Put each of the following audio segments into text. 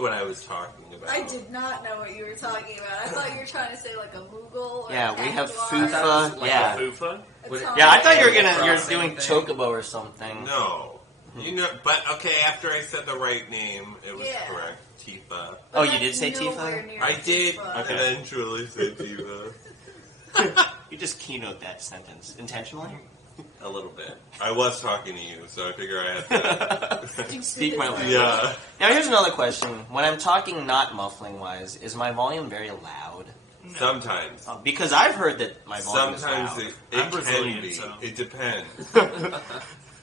exactly what I was talking about. I did not know what you were talking about. I thought you were trying to say like a Moogle or Yeah, a we have Caterpillar. Fufa. Like Yeah. a Fufa? Yeah, I thought you were Crossing doing thing. Chocobo or something. No. You know, but okay, after I said the right name, it was Yeah. correct. Tifa. Oh, you did say Nowhere Tifa? near I did Tifa. Okay. eventually say Tifa. You just keynote that sentence intentionally. A little bit. I was talking to you, so I figure I had to. Speak my language. Yeah. Now here's another question: when I'm talking, not muffling wise, is my volume very loud? Sometimes. Because I've heard that my volume Sometimes is loud. it I'm can Brazilian, be. so- It depends.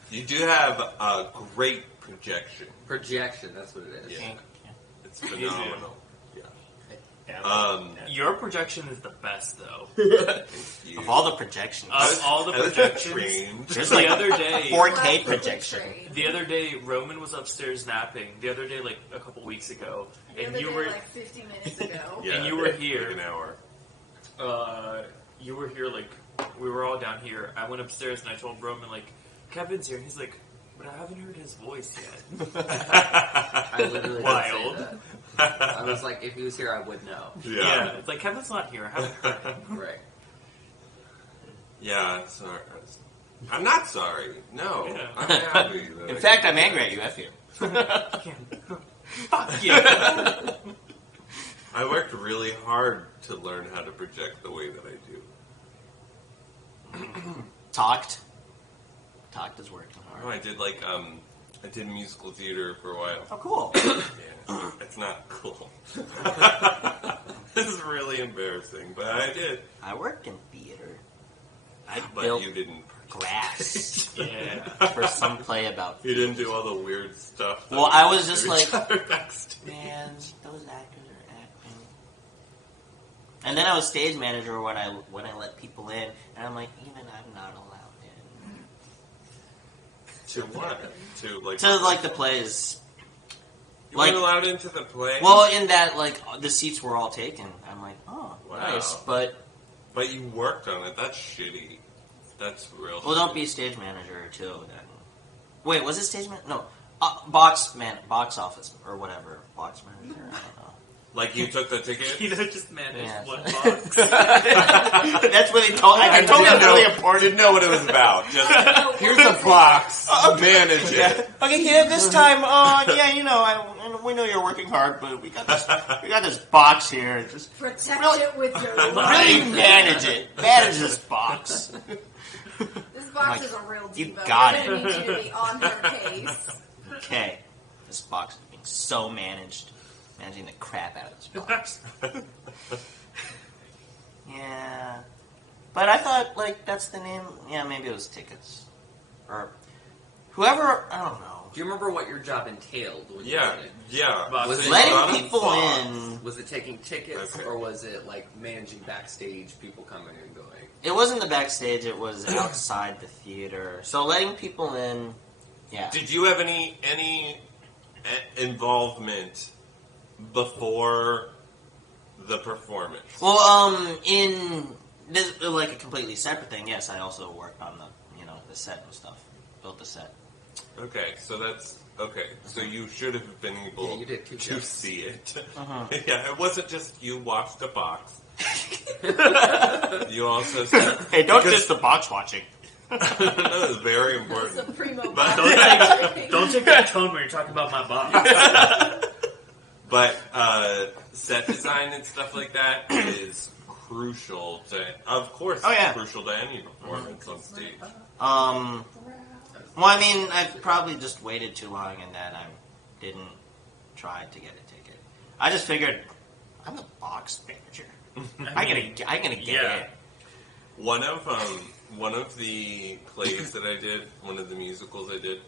You do have a great projection. Projection, that's what it is. Yeah. Yeah. It's phenomenal. Your projection is the best, though. You. Of all the projections, Of all the I was projections, trained. there's the like other day, 4K projection. the other day, Roman was upstairs napping. The other day, like a couple weeks ago, and you were like 50 minutes ago. Yeah, and you were here. Like an hour. You were here, like we were all down here. I went upstairs and I told Roman, like, Kevin's here. And he's like, but I haven't heard his voice yet. I literally Wild. did say that. I was like, if he was here, I would know. Yeah. It's like Kevin's not here. I haven't heard him. Right. Yeah, sorry. I'm not sorry. No. Yeah. I'm happy. that In I- fact, I'm angry at you. F you. Fuck you. I worked really hard to learn how to project the way that I do. Talked is working Oh, hard. I did I did musical theater for a while. Oh, cool. Yeah, it's not cool. This is really embarrassing, but I did. I worked in theater. I But built you didn't. grass Yeah. for some play about. You didn't do all the weird stuff. that Well, we I was did just to like, each other backstage. man, those actors are acting. And then I was stage manager when I let people in, and I'm like, even I'm not allowed To what? To like. in. To like the plays. You like- weren't allowed into the play. Well, in that like the seats were all taken. I'm like, oh, Wow. nice, but But you worked on it. That's shitty. That's real. well, don't be a stage manager too. Then, wait, was it stage man? No, box office or whatever, box manager. I don't know. Like you took the ticket. He just managed Yeah. one box. That's what they told. I told you didn't it's really know- important. Didn't know what it was about. Just here's a box. Manage it. Okay, kid. This time, yeah, you know, we know you're working hard, but we got this box here. Just Protect Really? it with your really life. manage it. Manage this box. This box Like, is a real you diva. got We're it. gonna need you to be on her case. Okay, this box is being so managed. Managing the crap out of this box. Yeah. But I thought, like, that's the name. Yeah, maybe it was tickets. Or whoever, I don't know. Do you remember what your job entailed when you Yeah, did it? yeah. Was So it you Letting got a people box. in. Was it taking tickets, Okay. or was it like managing backstage, people coming and going? It wasn't the backstage, it was outside the theater. So letting people in, yeah. Did you have any involvement before the performance? Well, in this, like a completely separate thing, yes, I also worked on the set and stuff. Built the set. Okay, so that's okay. So you should have been able Yeah, you did two to jobs. see it. Uh-huh. Yeah, it wasn't just you watched a box. You also said, Hey, don't because- diss the box watching. that is very That's important. a primo But- box. Don't take that tone when you're talking about my box. But set design and stuff like that is crucial to, of course, Oh, yeah. it's crucial to any performance on stage. Well, I mean, I probably just waited too long and then I didn't try to get a ticket. I just figured, I'm the box manager. I'm gonna get yeah. in. One of the plays that I did, one of the musicals I did,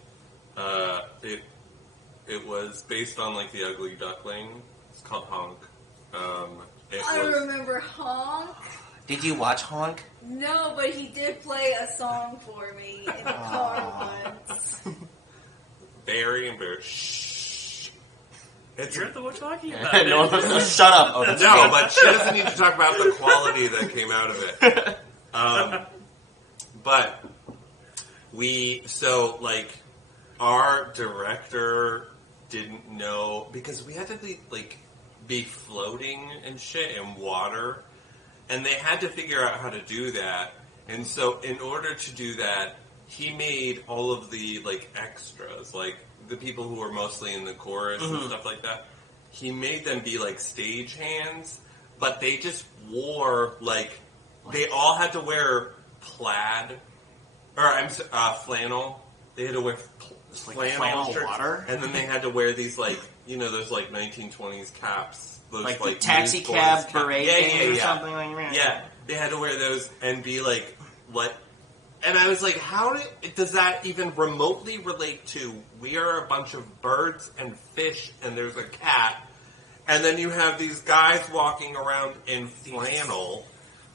it was based on like The Ugly Duckling. It's called Honk. I remember Honk. Did you watch Honk? No, but he did play a song for me in the car once. very embarrassing. Shh. It's You're the one talking about no, it. no, shut up. Oh, that's no, good. but she doesn't need to talk about the quality that came out of it. But our director didn't know because we had to be floating and shit in water, and they had to figure out how to do that. And so, in order to do that, he made all of the extras, like the people who were mostly in the chorus and stuff like that. He made them be stage hands, but they just wore they all had to wear plaid flannel. They had to wear flannel shirts, water, and then they had to wear these those 1920s caps, those the taxi cab beret thing or something like that. Yeah, they had to wear those and be what? And I was like, how does that even remotely relate to we are a bunch of birds and fish and there's a cat, and then you have these guys walking around in flannel.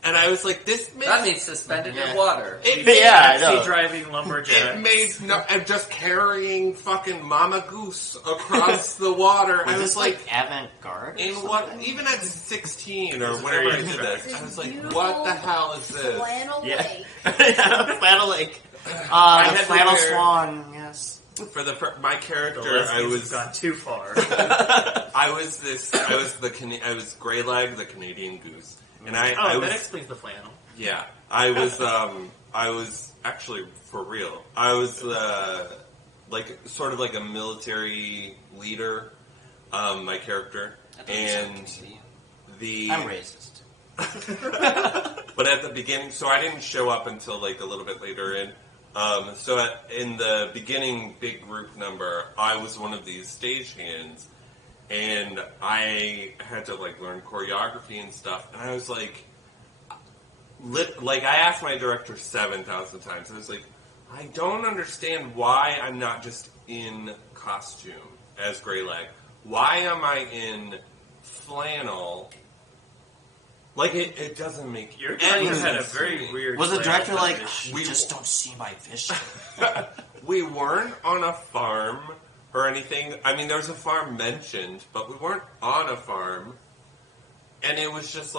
And I was like, that means suspended in water. I know. Driving lumberjack. It made and just carrying fucking Mama Goose across the water. Was I was this like avant-garde? in what? Even at 16 or whenever I did this, I was like, what the hell is this? Flannel Lake. Flannel Lake. I The had to flannel wear- swan. Yes. For my character, The lesbians I have was gone too far. I was Greylag, the Canadian goose. And I that was, explains the flannel. yeah, I was actually for real. I was sort of like a military leader, my character, and I'm racist. but at the beginning, so I didn't show up until a little bit later in. In the beginning big group number, I was one of these stagehands. And I had to learn choreography and stuff, and I was I asked my director 7,000 times. I was like, I don't understand why I'm not just in costume as Greylag. Why am I in flannel? It doesn't make Your any director had a sense to very me. weird. Was the flannel director like, fetish. you just don't see my vision? We weren't on a farm or anything. I mean, there was a farm mentioned, but we weren't on a farm. And it was just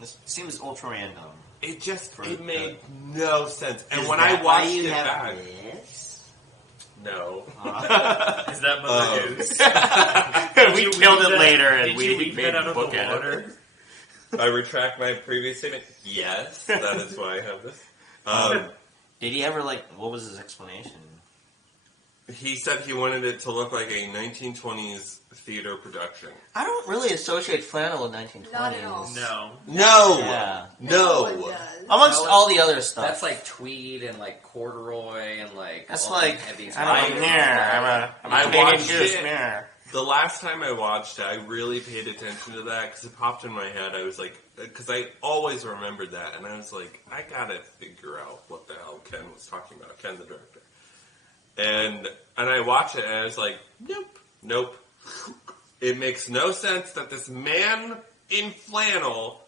This seems ultra random. it made no sense. And Is when that I why watched you it have back, this? no. Is that Mother Goose? We you killed leave it that- later, and did we you leave made that out of book the out of it. water? I retract my previous statement. Yes, that is why I have this. Did he ever what was his explanation? He said he wanted it to look like a 1920s theater production. I don't really associate flannel with 1920s. Not at all. No. No! Yeah. No one No! does. Amongst all the other stuff. That's like tweed and corduroy and That's all like, heavy I'm stuff. a mirror. I'm I a Canadian watched goose it. mirror. The last time I watched it, I really paid attention to that because it popped in my head. I was because I always remembered that, and I was like, I gotta figure out what the hell Ken was talking about, Ken the director. And I watched it, and I was like, nope. It makes no sense that this man in flannel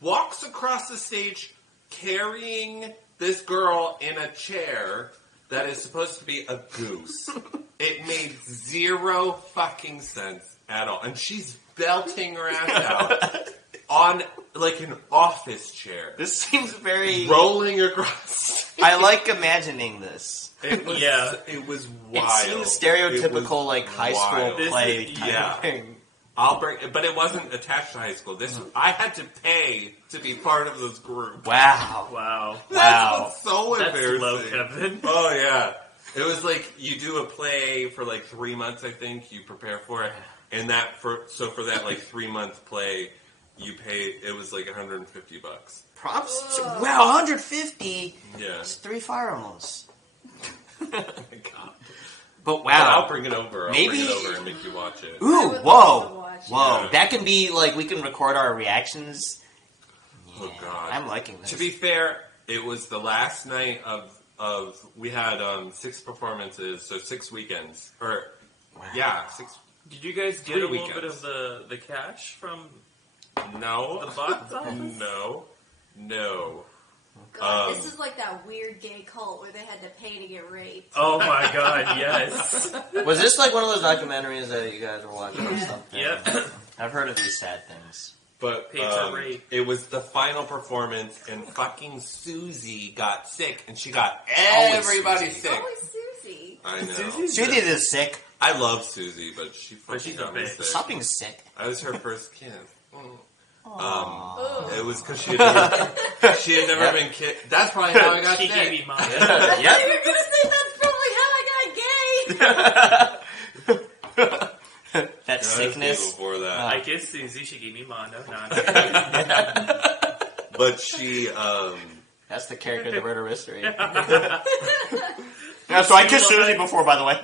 walks across the stage carrying this girl in a chair that is supposed to be a goose. It made zero fucking sense at all. And she's belting her ass out on an office chair. This seems very... Rolling across. I like imagining this. It was, Yeah. It was It wild. seems stereotypical, It was high school wild. play This is- kind yeah. of thing. But it wasn't attached to high school. I had to pay to be part of this group. Wow. Wow. Wow. That's so That's embarrassing. low, Kevin. Oh yeah, it was you do a play for 3 months. I think you prepare for it, and for that 3-month play, you pay. It was $150. Props to... Wow, 150? Yeah. It's 3 Fire Emblems. Oh my God. But But wow. I'll bring it over. I'll Maybe- bring it over and make you watch it. Ooh, I would love to whoa. watch it. Whoa. Yeah. That can be, we can record our reactions. Oh Yeah, God. I'm liking this. To be fair, it was the last night of we had 6 performances, so 6 weekends. Wow. 6. Did you guys get 3 a little bit weekends. of the cash from No. the box office? No. God, this is like that weird gay cult where they had to pay to get raped. Oh my God! Yes. Was this one of those documentaries that you guys were watching or Yeah. something? Yeah. I've heard of these sad things. But Paid for rape. it was the final performance, and fucking Susie got sick, and she got Always everybody Susie. sick. Always Susie. I know. Susie's Susie is sick. I love Susie, but she But she's fucking got a me bitch. sick. Stop being sick. I was her first kiss. Oh. It was because she had never been kissed. That's probably how I got She sick. gave me mine. I Yep. thought you were gonna say that's probably how I got gay. That sickness. Before that. I kissed Susie. She gave me Mondo. No, But she, That's the character of the murder mystery. Yeah, so I kissed Susie before, by the way.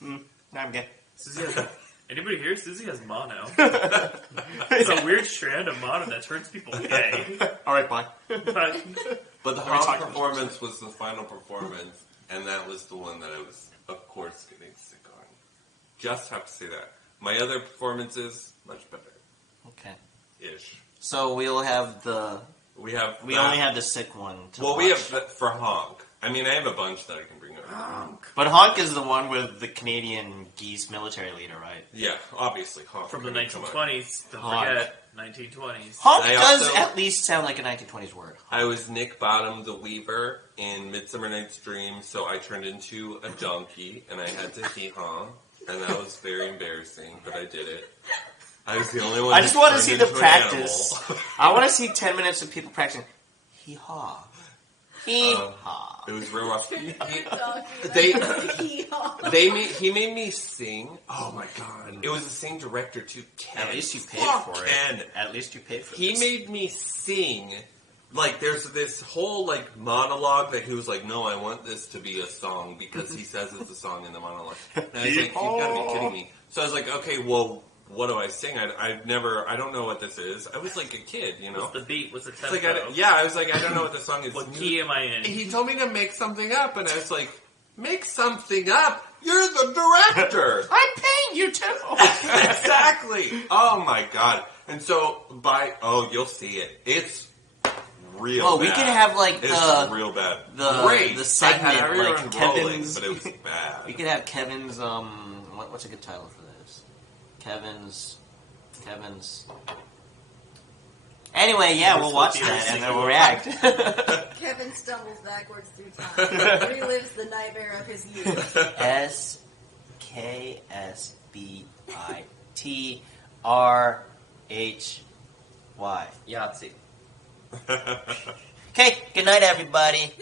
Now I'm gay. Susie has. Anybody here? Susie has mono. It's a weird strand of mono that turns people gay. All right, bye. but the Let me Hawk talk performance was the final performance, and that was the one that I was, of course, getting sick on. Just have to say that. My other performances, much better. Okay. Ish. So we'll have the. We have. We that. only have the sick one to Well, watch. we have that for Honk. I mean, I have a bunch that I can bring up. But Honk is the one with the Canadian geese military leader, right? Yeah, obviously Honk. From the I mean, come on. 1920s. Don't Honk. forget, 1920s. Honk I does also- at least sound like a 1920s word. I was Nick Bottom the Weaver in Midsummer Night's Dream, so I turned into a donkey, and I had to hee-haw, and that was very embarrassing, but I did it. I was the only one I who just want to turned see the into an practice. animal. I want to see 10 minutes of people practicing. Hee-haw. Hee-haw. It was real rough. They. He made me sing. Oh my god! It was the same director too. Ken. At least you paid Fuck for it. Ken. At least you paid for it. He made me sing. Like, there's this whole, like, monologue that he was like, no, I want this to be a song because he says it's a song in the monologue. And I was like, you've got to be kidding me. So I was like, okay, well, what do I sing? I don't know what this is. I was like a kid, you know? What's the beat? What's the It's tempo? like, I was like, I don't know what the song is. What key am I in? He told me to make something up, and I was like, make something up? You're the director! I'm paying you too. Exactly! Oh my god. And so, you'll see it. It's real Well, bad. we could have, like, It's real bad. the- Great. the segment, I had everyone like, rolling, Kevin's- but it was bad. We could have Kevin's, what's a good title for this? Kevin's. Anyway, yeah, we'll watch that and then we'll react. Kevin stumbles backwards through time, relives the nightmare of his youth. SKSBITRHY. Yahtzee. Okay, good night, everybody.